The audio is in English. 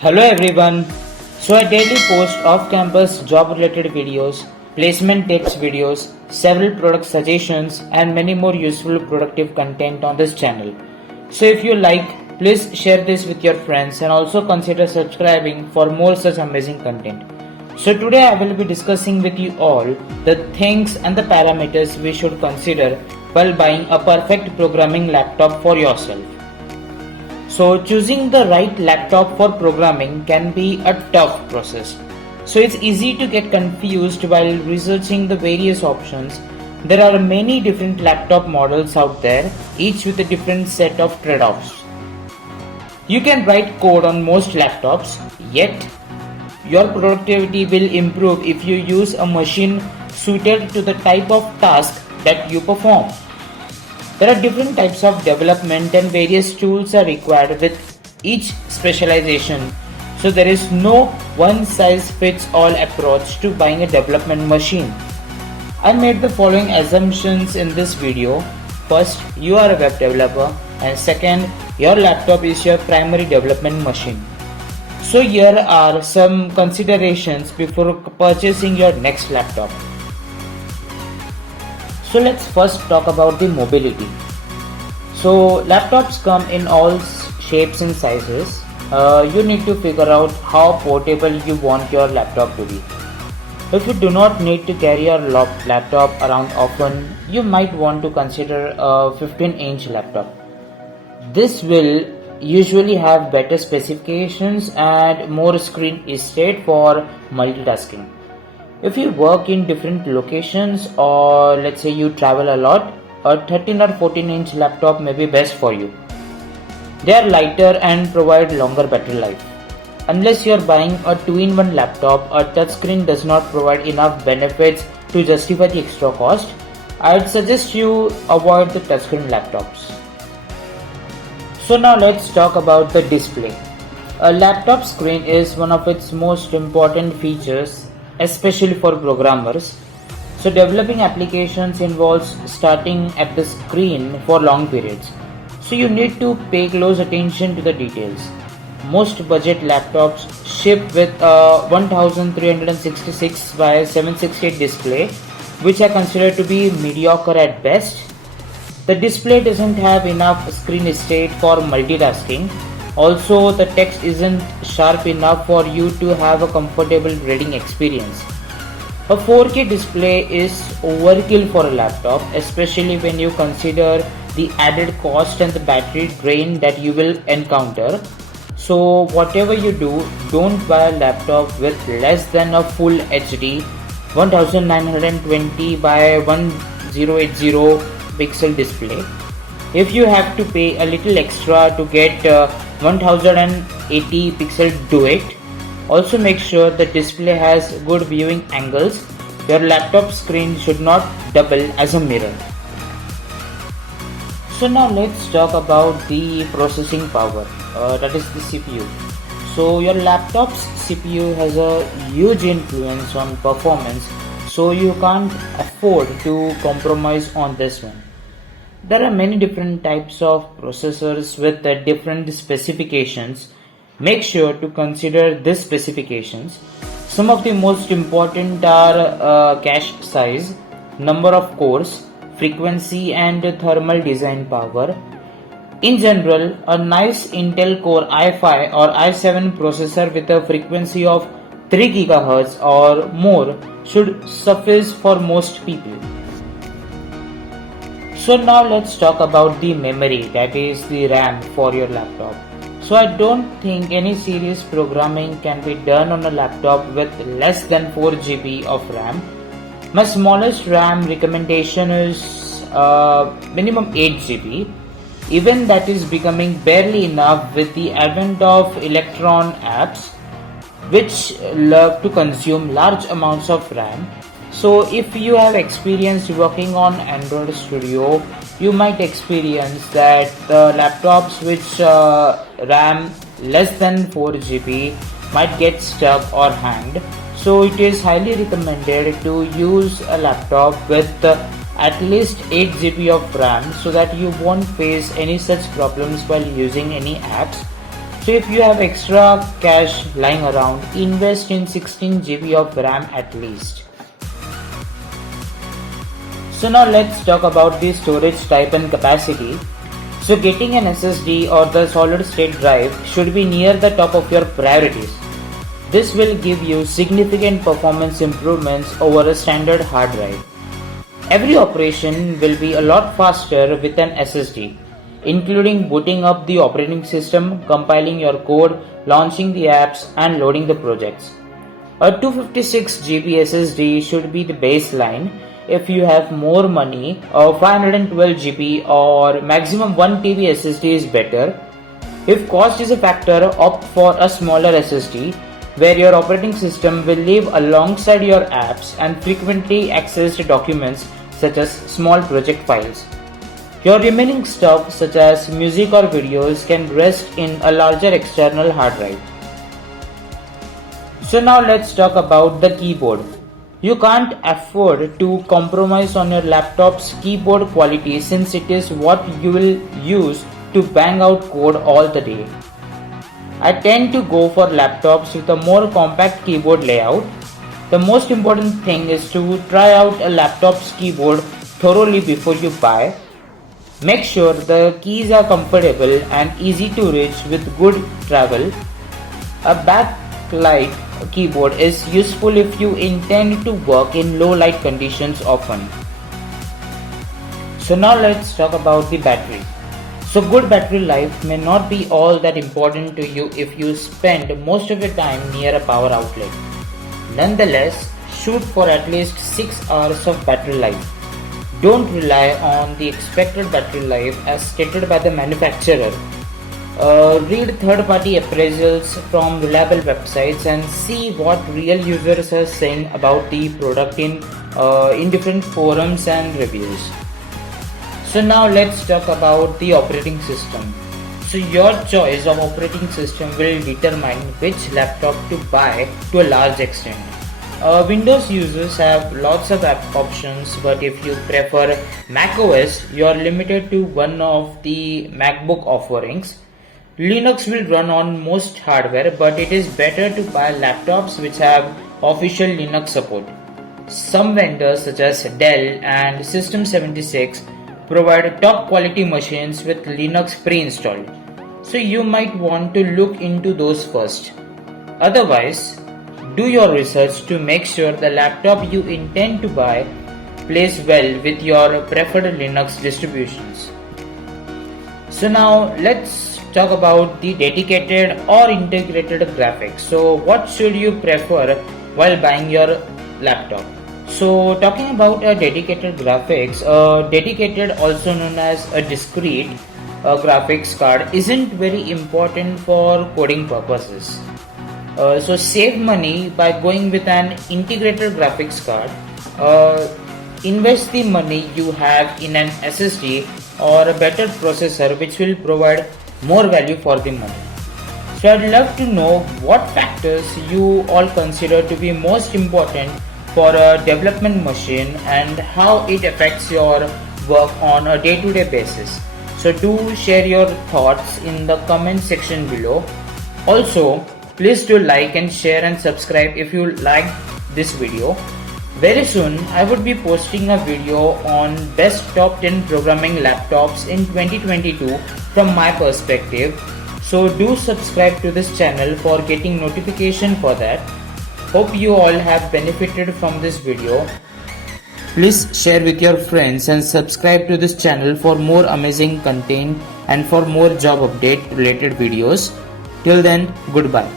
Hello everyone. So I daily post off-campus job-related videos, placement tips videos, several product suggestions and many more useful productive content on this channel. So if you like, please share this with your friends and also consider subscribing for more such amazing content. So today I will be discussing with you all the things and the parameters we should consider while buying a perfect programming laptop for yourself. So choosing the right laptop for programming can be a tough process. So it's easy to get confused while researching the various options. There are many different laptop models out there, each with a different set of trade-offs. You can write code on most laptops, yet your productivity will improve if you use a machine suited to the type of task that you perform. There are different types of development and various tools are required with each specialization. So there is no one size fits all approach to buying a development machine. I made the following assumptions in this video. First, you are a web developer, and second, your laptop is your primary development machine. So here are some considerations before purchasing your next laptop. So let's first talk about the mobility. So laptops come in all shapes and sizes. You need to figure out how portable you want your laptop to be. If you do not need to carry your laptop around often, you might want to consider a 15-inch laptop. This will usually have better specifications and more screen estate for multitasking. If you work in different locations or let's say you travel a lot, a 13 or 14-inch laptop may be best for you. They are lighter and provide longer battery life. Unless you are buying a 2-in-1 laptop, a touchscreen does not provide enough benefits to justify the extra cost. I would suggest you avoid the touchscreen laptops. So now let's talk about the display. A laptop screen is one of its most important features, especially for programmers. So developing applications involves starting at the screen for long periods. So you need to pay close attention to the details. Most budget laptops ship with a 1366 by 768 display, which I consider to be mediocre at best. The display doesn't have enough screen estate for multitasking. Also, the text isn't sharp enough for you to have a comfortable reading experience. A 4K display is overkill for a laptop, especially when you consider the added cost and the battery drain that you will encounter. So whatever you do, don't buy a laptop with less than a full HD 1920 by 1080 pixel display. If you have to pay a little extra to get 1080 pixel, do it. Also make sure the display has good viewing angles. Your laptop screen should not double as a mirror. So now let's talk about the processing power, that is the CPU. So your laptop's CPU has a huge influence on performance, so you can't afford to compromise on this one. There are many different types of processors with different specifications. Make sure to consider these specifications. Some of the most important are cache size, number of cores, frequency and thermal design power. In general, a nice Intel Core i5 or i7 processor with a frequency of 3 GHz or more should suffice for most people. So now let's talk about the memory, that is the RAM for your laptop. So I don't think any serious programming can be done on a laptop with less than 4 GB of RAM. My smallest RAM recommendation is minimum 8 GB. Even that is becoming barely enough with the advent of Electron apps, which love to consume large amounts of RAM. So if you have experience working on Android Studio, you might experience that the laptops which RAM less than 4 GB might get stuck or hanged. So it is highly recommended to use a laptop with at least 8 GB of RAM so that you won't face any such problems while using any apps. So if you have extra cash lying around, invest in 16 GB of RAM at least. So now let's talk about the storage type and capacity. So getting an SSD or the solid state drive should be near the top of your priorities. This will give you significant performance improvements over a standard hard drive. Every operation will be a lot faster with an SSD, including booting up the operating system, compiling your code, launching the apps, and loading the projects. A 256 GB SSD should be the baseline. If you have more money, a 512 GB or maximum 1 TB SSD is better. If cost is a factor, opt for a smaller SSD where your operating system will live alongside your apps and frequently accessed documents such as small project files. Your remaining stuff such as music or videos can rest in a larger external hard drive. So now let's talk about the keyboard. You can't afford to compromise on your laptop's keyboard quality since it is what you will use to bang out code all the day. I tend to go for laptops with a more compact keyboard layout. The most important thing is to try out a laptop's keyboard thoroughly before you buy. Make sure the keys are comfortable and easy to reach with good travel. A backlight keyboard is useful if you intend to work in low light conditions often. So now let's talk about the battery. So good battery life may not be all that important to you if you spend most of your time near a power outlet. Nonetheless, shoot for at least 6 hours of battery life. Don't rely on the expected battery life as stated by the manufacturer. Read third-party appraisals from reliable websites and see what real users are saying about the product in different forums and reviews. So now let's talk about the operating system. So your choice of operating system will determine which laptop to buy to a large extent. Windows users have lots of app options, but if you prefer macOS, you are limited to one of the MacBook offerings. Linux will run on most hardware, but it is better to buy laptops which have official Linux support. Some vendors such as Dell and System76 provide top quality machines with Linux pre-installed, so you might want to look into those first. Otherwise, do your research to make sure the laptop you intend to buy plays well with your preferred Linux distributions. So now let's talk about the dedicated or integrated graphics. So what should you prefer while buying your laptop? So talking about a dedicated graphics, dedicated also known as a discrete graphics card isn't very important for coding purposes. So save money by going with an integrated graphics card. Invest the money you have in an SSD or a better processor which will provide more value for the money. So I'd love to know what factors you all consider to be most important for a development machine and how it affects your work on a day-to-day basis. So do share your thoughts in the comment section below. Also, please do like and share and subscribe if you liked this video. Very soon I would be posting a video on best top 10 programming laptops in 2022 from my perspective. So do subscribe to this channel for getting notification for that. Hope you all have benefited from this video. Please share with your friends and subscribe to this channel for more amazing content and for more job update related videos. Till then, goodbye.